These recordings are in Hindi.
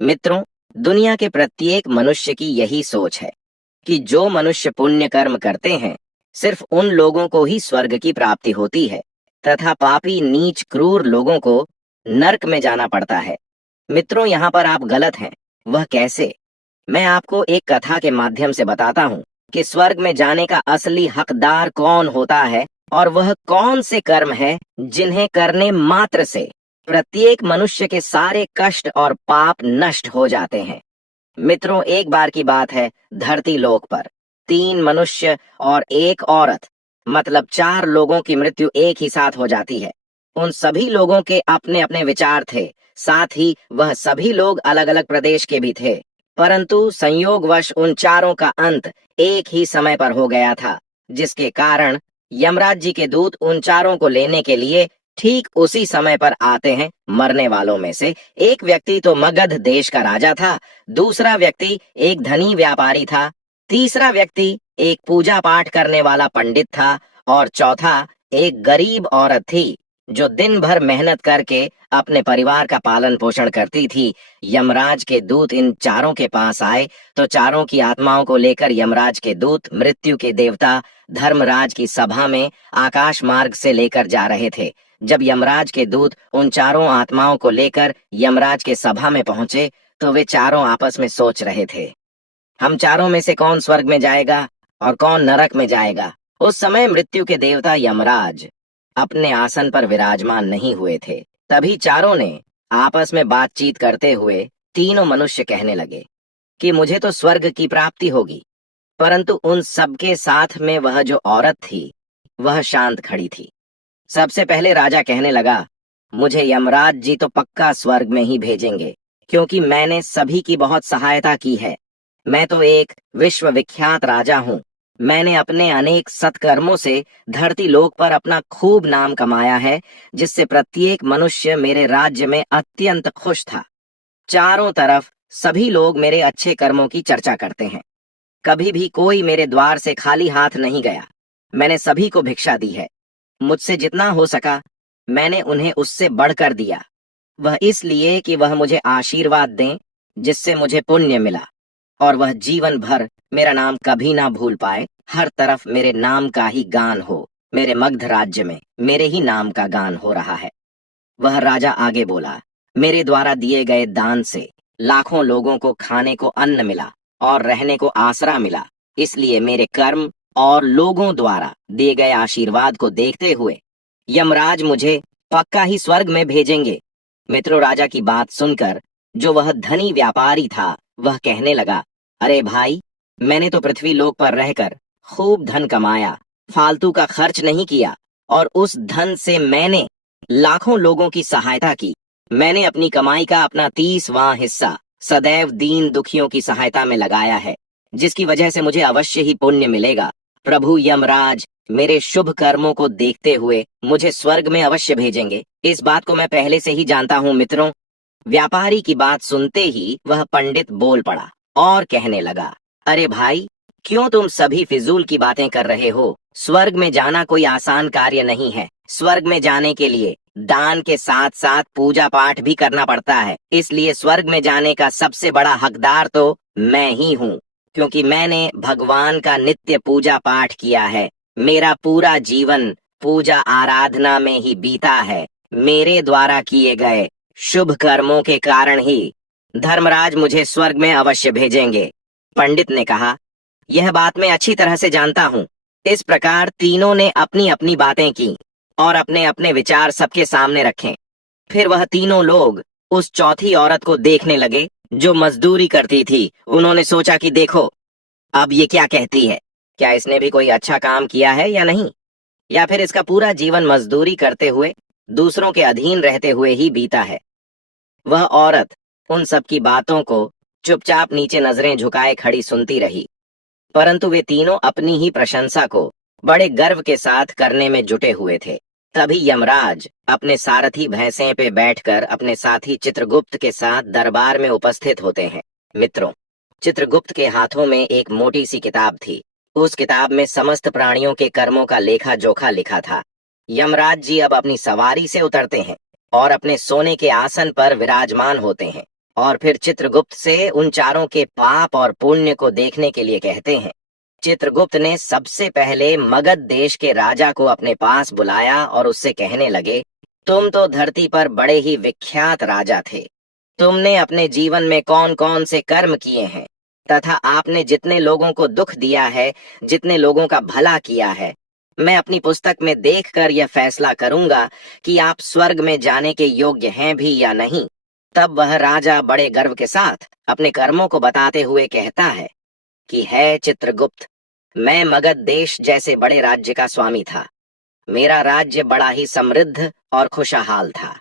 मित्रों, दुनिया के प्रत्येक मनुष्य की यही सोच है कि जो मनुष्य पुण्य कर्म करते हैं, सिर्फ उन लोगों को ही स्वर्ग की प्राप्ति होती है तथा पापी नीच क्रूर लोगों को नरक में जाना पड़ता है। मित्रों, यहाँ पर आप गलत हैं। वह कैसे? मैं आपको एक कथा के माध्यम से बताता हूँ कि स्वर्ग में जाने का असली हकदार कौन होता है और वह कौन से कर्म है जिन्हें करने मात्र से प्रत्येक मनुष्य के सारे कष्ट और पाप नष्ट हो जाते हैं। मित्रों, एक बार की बात है, धरती लोक पर 3 मनुष्य और 1 औरत, मतलब 4 लोगों की मृत्यु एक ही साथ हो जाती है। उन सभी लोगों के अपने अपने विचार थे, साथ ही वह सभी लोग अलग अलग प्रदेश के भी थे, परंतु संयोगवश उन चारों का अंत एक ही समय पर हो गया था, जिसके कारण यमराज जी के दूत उन चारों को लेने के लिए ठीक उसी समय पर आते हैं। मरने वालों में से एक व्यक्ति तो मगध देश का राजा था, दूसरा व्यक्ति एक धनी व्यापारी था, तीसरा व्यक्ति एक पूजा पाठ करने वाला पंडित था और चौथा एक गरीब औरत थी जो दिन भर मेहनत करके अपने परिवार का पालन पोषण करती थी। यमराज के दूत इन चारों के पास आए तो चारों की आत्माओं को लेकर यमराज के दूत मृत्यु के देवता धर्मराज की सभा में आकाश मार्ग से लेकर जा रहे थे। जब यमराज के दूत उन चारों आत्माओं को लेकर यमराज के सभा में पहुंचे तो वे चारों आपस में सोच रहे थे, हम चारों में से कौन स्वर्ग में जाएगा और कौन नरक में जाएगा। उस समय मृत्यु के देवता यमराज अपने आसन पर विराजमान नहीं हुए थे। तभी चारों ने आपस में बातचीत करते हुए तीनों मनुष्य कहने लगे कि मुझे तो स्वर्ग की प्राप्ति होगी, परंतु उन सबके साथ में वह जो औरत थी वह शांत खड़ी थी। सबसे पहले राजा कहने लगा, मुझे यमराज जी तो पक्का स्वर्ग में ही भेजेंगे, क्योंकि मैंने सभी की बहुत सहायता की है। मैं तो एक विश्वविख्यात राजा हूँ। मैंने अपने अनेक सत्कर्मों से धरती लोक पर अपना खूब नाम कमाया है, जिससे प्रत्येक मनुष्य मेरे राज्य में अत्यंत खुश था। चारों तरफ सभी लोग मेरे अच्छे कर्मों की चर्चा करते हैं। कभी भी कोई मेरे द्वार से खाली हाथ नहीं गया। मैंने सभी को भिक्षा दी है। मुझसे जितना हो सका मैंने उन्हें उससे बढ़कर दिया। वह इसलिए कि वह मुझे आशीर्वाद दें, जिससे मुझे पुण्य मिला और वह जीवन भर मेरा नाम कभी ना भूल पाए। हर तरफ मेरे नाम का ही गान हो। मेरे मगध राज्य में मेरे ही नाम का गान हो रहा है। वह राजा आगे बोला, मेरे द्वारा दिए गए दान से लाखों लोगों को खाने को अन्न मिला और रहने को आसरा मिला। इसलिए मेरे कर्म और लोगों द्वारा दिए गए आशीर्वाद को देखते हुए यमराज मुझे पक्का ही स्वर्ग में भेजेंगे। मित्रों, राजा की बात सुनकर जो वह धनी व्यापारी था वह कहने लगा, अरे भाई, मैंने तो पृथ्वी लोक पर रहकर खूब धन कमाया, फालतू का खर्च नहीं किया और उस धन से मैंने लाखों लोगों की सहायता की। मैंने अपनी कमाई का अपना 30वां हिस्सा सदैव दीन दुखियों की सहायता में लगाया है, जिसकी वजह से मुझे अवश्य ही पुण्य मिलेगा। प्रभु यमराज मेरे शुभ कर्मों को देखते हुए मुझे स्वर्ग में अवश्य भेजेंगे। इस बात को मैं पहले से ही जानता हूँ। मित्रों, व्यापारी की बात सुनते ही वह पंडित बोल पड़ा और कहने लगा, अरे भाई, क्यों तुम सभी फिजूल की बातें कर रहे हो? स्वर्ग में जाना कोई आसान कार्य नहीं है। स्वर्ग में जाने के लिए दान के साथ साथ पूजा पाठ भी करना पड़ता है। इसलिए स्वर्ग में जाने का सबसे बड़ा हकदार तो मैं ही हूँ, क्योंकि मैंने भगवान का नित्य पूजा पाठ किया है। मेरा पूरा जीवन पूजा आराधना में ही बीता है। मेरे द्वारा किए गए शुभ कर्मों के कारण ही धर्मराज मुझे स्वर्ग में अवश्य भेजेंगे। पंडित ने कहा, यह बात मैं अच्छी तरह से जानता हूँ। इस प्रकार तीनों ने अपनी अपनी बातें की और अपने अपने विचार सबके सामने रखे। फिर वह तीनों लोग उस चौथी औरत को देखने लगे जो मजदूरी करती थी। उन्होंने सोचा कि देखो, अब ये क्या कहती है, क्या इसने भी कोई अच्छा काम किया है या नहीं, या फिर इसका पूरा जीवन मजदूरी करते हुए दूसरों के अधीन रहते हुए ही बीता है। वह औरत उन सब की बातों को चुपचाप नीचे नजरें झुकाए खड़ी सुनती रही, परंतु वे तीनों अपनी ही प्रशंसा को बड़े गर्व के साथ करने में जुटे हुए थे। तभी यमराज अपने सारथी भैंसे पे बैठकर अपने साथी चित्रगुप्त के साथ दरबार में उपस्थित होते हैं। मित्रों, चित्रगुप्त के हाथों में एक मोटी सी किताब थी। उस किताब में समस्त प्राणियों के कर्मों का लेखा जोखा लिखा था। यमराज जी अब अपनी सवारी से उतरते हैं और अपने सोने के आसन पर विराजमान होते हैं और फिर चित्रगुप्त से उन चारों के पाप और पुण्य को देखने के लिए कहते हैं। चित्रगुप्त ने सबसे पहले मगध देश के राजा को अपने पास बुलाया और उससे कहने लगे, तुम तो धरती पर बड़े ही विख्यात राजा थे। तुमने अपने जीवन में कौन कौन से कर्म किए हैं तथा आपने जितने लोगों को दुख दिया है, जितने लोगों का भला किया है, मैं अपनी पुस्तक में देखकर यह फैसला करूंगा कि आप स्वर्ग में जाने के योग्य हैं भी या नहीं। तब वह राजा बड़े गर्व के साथ अपने कर्मों को बताते हुए कहता है कि है चित्रगुप्त, मैं मगध देश जैसे बड़े राज्य का स्वामी था। मेरा राज्य बड़ा ही समृद्ध और खुशहाल था।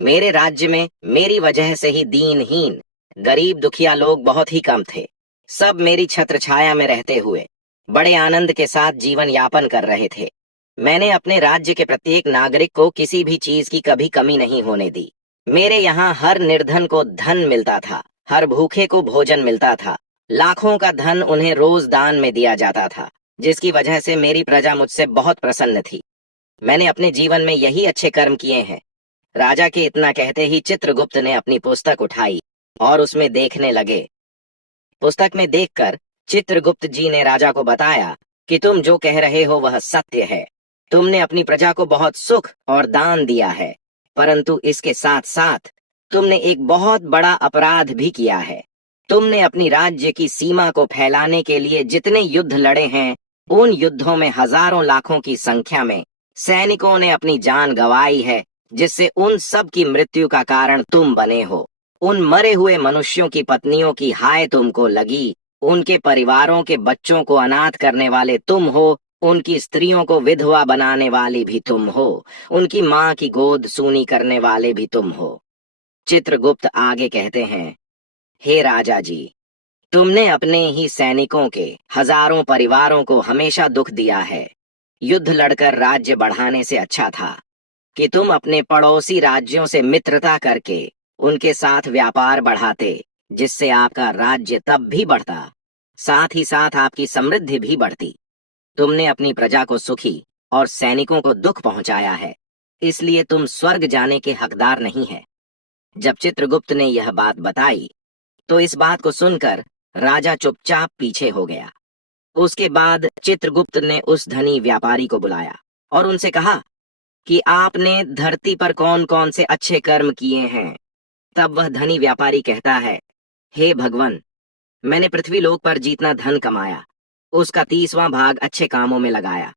मेरे राज्य में मेरी वजह से ही दीनहीन, गरीब दुखिया लोग बहुत ही कम थे। सब मेरी छत्र छाया में रहते हुए बड़े आनंद के साथ जीवन यापन कर रहे थे। मैंने अपने राज्य के प्रत्येक नागरिक को किसी भी चीज की कभी कमी नहीं होने दी। मेरे यहाँ हर निर्धन को धन मिलता था, हर भूखे को भोजन मिलता था, लाखों का धन उन्हें रोज दान में दिया जाता था, जिसकी वजह से मेरी प्रजा मुझसे बहुत प्रसन्न थी। मैंने अपने जीवन में यही अच्छे कर्म किए हैं। राजा के इतना कहते ही चित्रगुप्त ने अपनी पुस्तक उठाई और उसमें देखने लगे। पुस्तक में देखकर चित्रगुप्त जी ने राजा को बताया कि तुम जो कह रहे हो वह सत्य है। तुमने अपनी प्रजा को बहुत सुख और दान दिया है, परंतु इसके साथ साथ तुमने एक बहुत बड़ा अपराध भी किया है। तुमने अपनी राज्य की सीमा को फैलाने के लिए जितने युद्ध लड़े हैं, उन युद्धों में हजारों लाखों की संख्या में सैनिकों ने अपनी जान गंवाई है, जिससे उन सब की मृत्यु का कारण तुम बने हो। उन मरे हुए मनुष्यों की पत्नियों की हाय तुमको लगी, उनके परिवारों के बच्चों को अनाथ करने वाले तुम हो, उनकी स्त्रियों को विधवा बनाने वाली भी तुम हो, उनकी माँ की गोद सूनी करने वाले भी तुम हो। चित्रगुप्त आगे कहते हैं, हे राजा जी, तुमने अपने ही सैनिकों के हजारों परिवारों को हमेशा दुख दिया है। युद्ध लड़कर राज्य बढ़ाने से अच्छा था कि तुम अपने पड़ोसी राज्यों से मित्रता करके उनके साथ व्यापार बढ़ाते, जिससे आपका राज्य तब भी बढ़ता, साथ ही साथ आपकी समृद्धि भी बढ़ती। तुमने अपनी प्रजा को सुखी और सैनिकों को दुख पहुंचाया है, इसलिए तुम स्वर्ग जाने के हकदार नहीं है। जब चित्रगुप्त ने यह बात बताई तो इस बात को सुनकर राजा चुपचाप पीछे हो गया। उसके बाद चित्रगुप्त ने उस धनी व्यापारी को बुलाया और उनसे कहा कि आपने धरती पर कौन कौन से अच्छे कर्म किए हैं। तब वह धनी व्यापारी कहता है, हे भगवान, मैंने पृथ्वी लोक पर जितना धन कमाया, उसका 30वां भाग अच्छे कामों में लगाया,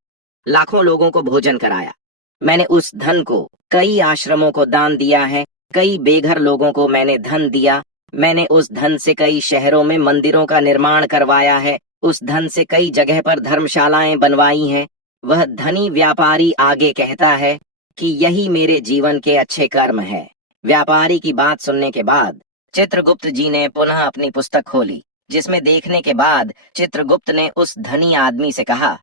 लाखों लोगों को भोजन कराया। मैंने उस धन को कई आश्रमों को दान दिया है, कई बेघर लोगों को मैंने धन दिया। मैंने उस धन से कई शहरों में मंदिरों का निर्माण करवाया है, उस धन से कई जगह पर धर्मशालाएं बनवाई हैं। वह धनी व्यापारी आगे कहता है कि यही मेरे जीवन के अच्छे कर्म है। व्यापारी की बात सुनने के बाद चित्रगुप्त जी ने पुनः अपनी पुस्तक खोली, जिसमें देखने के बाद चित्रगुप्त ने उस धनी आदमी से कहा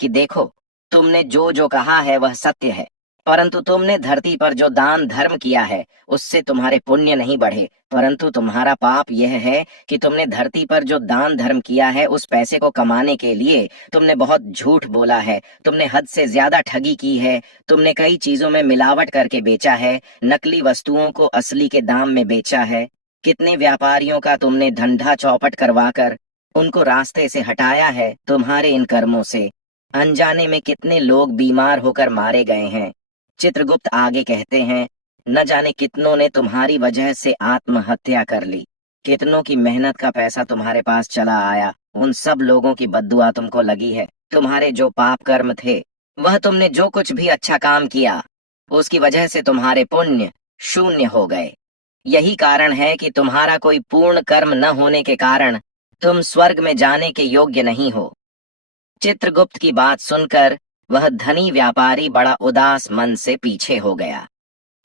कि देखो, तुमने जो जो कहा है वह सत्य है, परंतु तुमने धरती पर जो दान धर्म किया है उससे तुम्हारे पुण्य नहीं बढ़े, परंतु तुम्हारा पाप यह है कि तुमने धरती पर जो दान धर्म किया है उस पैसे को कमाने के लिए तुमने बहुत झूठ बोला है, तुमने हद से ज्यादा ठगी की है, तुमने कई चीजों में मिलावट करके बेचा है, नकली वस्तुओं को असली के दाम में बेचा है। कितने व्यापारियों का तुमने धंधा चौपट करवाकर उनको रास्ते से हटाया है। तुम्हारे इन कर्मों से अनजाने में कितने लोग बीमार होकर मारे गए हैं। चित्रगुप्त आगे कहते हैं, न जाने कितनों ने तुम्हारी वजह से आत्महत्या कर ली, कितनों की मेहनत का पैसा तुम्हारे पास चला आया, उन सब लोगों की बद्दुआ तुमको लगी है। तुम्हारे जो पाप कर्म थे, वह तुमने जो कुछ भी अच्छा काम किया, उसकी वजह से तुम्हारे पुण्य शून्य हो गए। यही कारण है कि तुम्हारा कोई पूर्ण कर्म न होने के कारण तुम स्वर्ग में जाने के योग्य नहीं हो। चित्रगुप्त की बात सुनकर वह धनी व्यापारी बड़ा उदास मन से पीछे हो गया।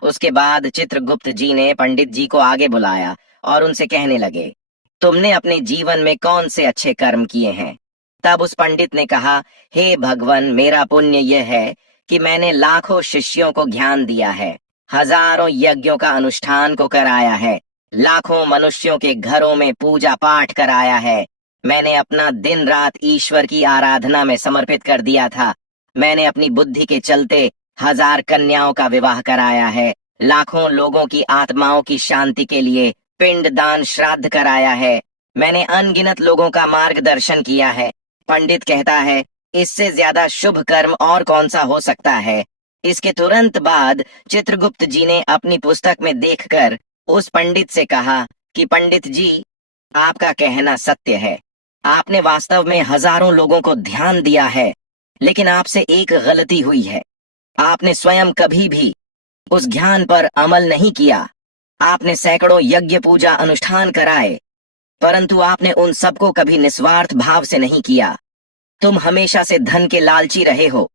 उसके बाद चित्रगुप्त जी ने पंडित जी को आगे बुलाया और उनसे कहने लगे, तुमने अपने जीवन में कौन से अच्छे कर्म किए हैं। तब उस पंडित ने कहा, हे भगवान, मेरा पुण्य यह है कि मैंने लाखों शिष्यों को ज्ञान दिया है, हजारों यज्ञों का अनुष्ठान को कराया है, लाखों मनुष्यों के घरों में पूजा पाठ कराया है। मैंने अपना दिन रात ईश्वर की आराधना में समर्पित कर दिया था। मैंने अपनी बुद्धि के चलते 1000 कन्याओं का विवाह कराया है, लाखों लोगों की आत्माओं की शांति के लिए पिंडदान श्राद्ध कराया है, मैंने अनगिनत लोगों का मार्गदर्शन किया है। पंडित कहता है, इससे ज्यादा शुभ कर्म और कौन सा हो सकता है। इसके तुरंत बाद चित्रगुप्त जी ने अपनी पुस्तक में देखकर उस पंडित से कहा कि पंडित जी, आपका कहना सत्य है। आपने वास्तव में हजारों लोगों को ध्यान दिया है, लेकिन आपसे एक गलती हुई है। आपने स्वयं कभी भी उस ज्ञान पर अमल नहीं किया। आपने सैकड़ों यज्ञ पूजा अनुष्ठान कराए, परंतु आपने उन सबको कभी निस्वार्थ भाव से नहीं किया। तुम हमेशा से धन के लालची रहे हो,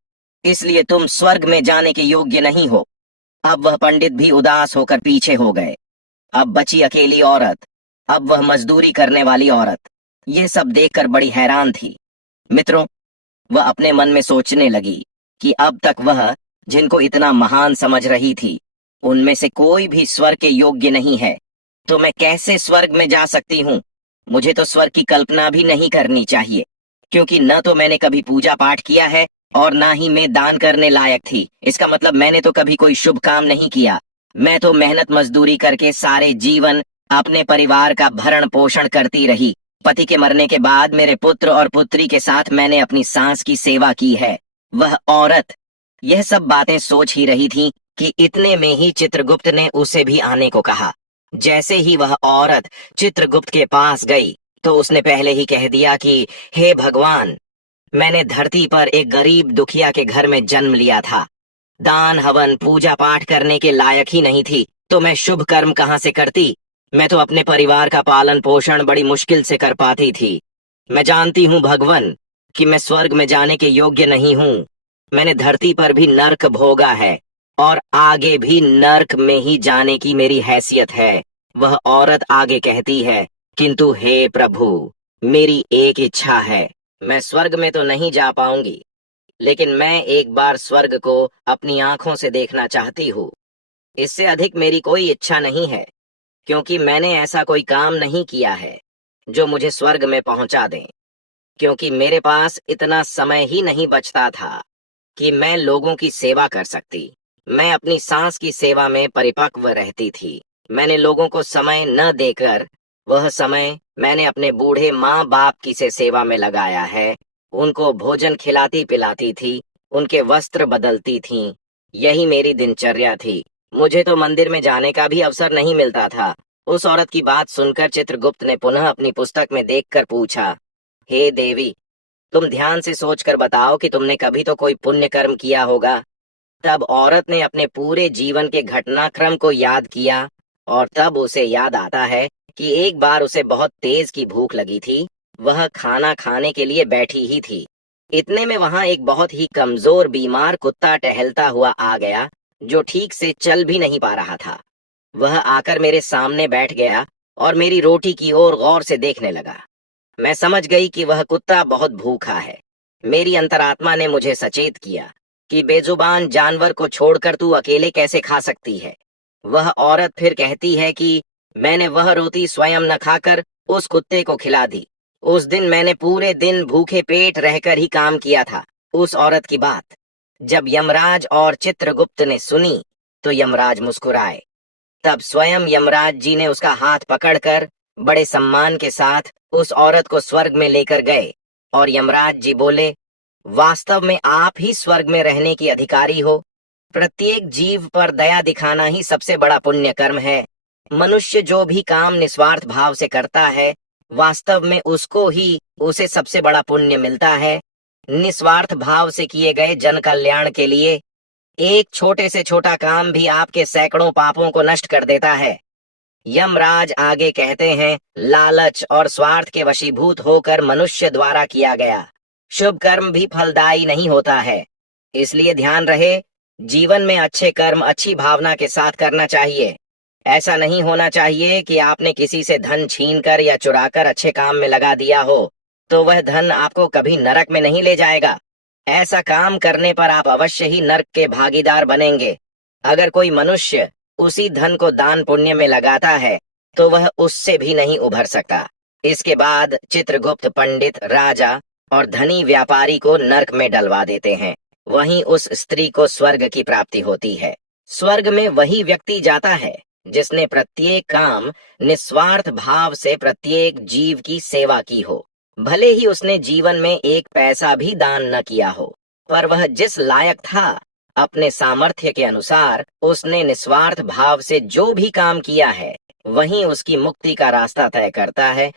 इसलिए तुम स्वर्ग में जाने के योग्य नहीं हो। अब वह पंडित भी उदास होकर पीछे हो गए। अब बची अकेली औरत, अब वह मजदूरी करने वाली औरत। यह सब देखकर बड़ी हैरान थी। मित्रों, वह अपने मन में सोचने लगी कि अब तक वह जिनको इतना महान समझ रही थी, उनमें से कोई भी स्वर्ग के योग्य नहीं है। तो मैं कैसे स्वर्ग में जा सकती हूँ? मुझे तो स्वर्ग की कल्पना भी नहीं करनी चाहिए, क्योंकि न तो मैंने कभी पूजा पाठ किया है और ना ही मैं दान करने लायक थी। इसका मतलब मैंने तो कभी कोई शुभ काम नहीं किया। मैं तो मेहनत मजदूरी करके सारे जीवन अपने परिवार का भरण पोषण करती रही। पति के मरने के बाद मेरे पुत्र और पुत्री के साथ मैंने अपनी सास की सेवा की है। वह औरत यह सब बातें सोच ही रही थी कि इतने में ही चित्रगुप्त ने उसे भी आने को कहा। जैसे ही वह औरत चित्रगुप्त के पास गई तो उसने पहले ही कह दिया कि हे भगवान, मैंने धरती पर एक गरीब दुखिया के घर में जन्म लिया था। दान हवन पूजा पाठ करने के लायक ही नहीं थी, तो मैं शुभ कर्म कहाँ से करती? मैं तो अपने परिवार का पालन पोषण बड़ी मुश्किल से कर पाती थी। मैं जानती हूँ भगवान कि मैं स्वर्ग में जाने के योग्य नहीं हूँ। मैंने धरती पर भी नर्क भोगा है और आगे भी नर्क में ही जाने की मेरी हैसियत है। वह औरत आगे कहती है, किंतु हे प्रभु, मेरी एक इच्छा है। मैं स्वर्ग में तो नहीं जा पाऊंगी, लेकिन मैं एक बार स्वर्ग को अपनी आंखों से देखना चाहती हूँ। इससे अधिक मेरी कोई इच्छा नहीं है, क्योंकि मैंने ऐसा कोई काम नहीं किया है जो मुझे स्वर्ग में पहुंचा दे। क्योंकि मेरे पास इतना समय ही नहीं बचता था कि मैं लोगों की सेवा कर सकती। मैं अपनी सास की सेवा में परिपक्व रहती थी। मैंने लोगों को समय न देकर वह समय मैंने अपने बूढ़े माँ बाप की से सेवा में लगाया है। उनको भोजन खिलाती पिलाती थी, उनके वस्त्र बदलती थी। यही मेरी दिनचर्या थी। मुझे तो मंदिर में जाने का भी अवसर नहीं मिलता था। उस औरत की बात सुनकर चित्रगुप्त ने पुनः अपनी पुस्तक में देखकर पूछा, हे देवी, तुम ध्यान से सोचकर बताओ कि तुमने कभी तो कोई पुण्य कर्म किया होगा। तब औरत ने अपने पूरे जीवन के घटनाक्रम को याद किया और तब उसे याद आता है कि एक बार उसे बहुत तेज की भूख लगी थी। वह खाना खाने के लिए बैठी ही थी। इतने में वहां एक बहुत ही कमजोर बीमार कुत्ता टहलता हुआ आ गया, जो ठीक से चल भी नहीं पा रहा था। वह आकर मेरे सामने बैठ गया और मेरी रोटी की ओर गौर से देखने लगा। मैं समझ गई कि वह कुत्ता बहुत भूखा है। मेरी अंतरात्मा ने मुझे सचेत किया कि बेजुबान जानवर को छोड़कर तू अकेले कैसे खा सकती है। वह औरत फिर कहती है कि मैंने वह रोटी स्वयं न खाकर उस कुत्ते को खिला दी। उस दिन मैंने पूरे दिन भूखे पेट रहकर ही काम किया था। उस औरत की बात जब यमराज और चित्रगुप्त ने सुनी तो यमराज मुस्कुराए। तब स्वयं यमराज जी ने उसका हाथ पकड़कर बड़े सम्मान के साथ उस औरत को स्वर्ग में लेकर गए और यमराज जी बोले, वास्तव में आप ही स्वर्ग में रहने की अधिकारी हो। प्रत्येक जीव पर दया दिखाना ही सबसे बड़ा पुण्य कर्म है। मनुष्य जो भी काम निस्वार्थ भाव से करता है, वास्तव में उसको ही उसे सबसे बड़ा पुण्य मिलता है। निस्वार्थ भाव से किए गए जन कल्याण के लिए एक छोटे से छोटा काम भी आपके सैकड़ों पापों को नष्ट कर देता है। यमराज आगे कहते हैं, लालच और स्वार्थ के वशीभूत होकर मनुष्य द्वारा किया गया शुभ कर्म भी फलदायी नहीं होता है। इसलिए ध्यान रहे, जीवन में अच्छे कर्म अच्छी भावना के साथ करना चाहिए। ऐसा नहीं होना चाहिए कि आपने किसी से धन छीनकर या चुराकर अच्छे काम में लगा दिया हो, तो वह धन आपको कभी नरक में नहीं ले जाएगा। ऐसा काम करने पर आप अवश्य ही नरक के भागीदार बनेंगे। अगर कोई मनुष्य उसी धन को दान पुण्य में लगाता है, तो वह उससे भी नहीं उभर सकता। इसके बाद चित्रगुप्त पंडित, राजा और धनी व्यापारी को नरक में डलवा देते हैं। वहीं उस स्त्री को स्वर्ग की प्राप्ति होती है। स्वर्ग में वही व्यक्ति जाता है जिसने प्रत्येक काम निस्वार्थ भाव से प्रत्येक जीव की सेवा की हो, भले ही उसने जीवन में एक पैसा भी दान न किया हो, पर वह जिस लायक था, अपने सामर्थ्य के अनुसार उसने निस्वार्थ भाव से जो भी काम किया है, वही उसकी मुक्ति का रास्ता तय करता है,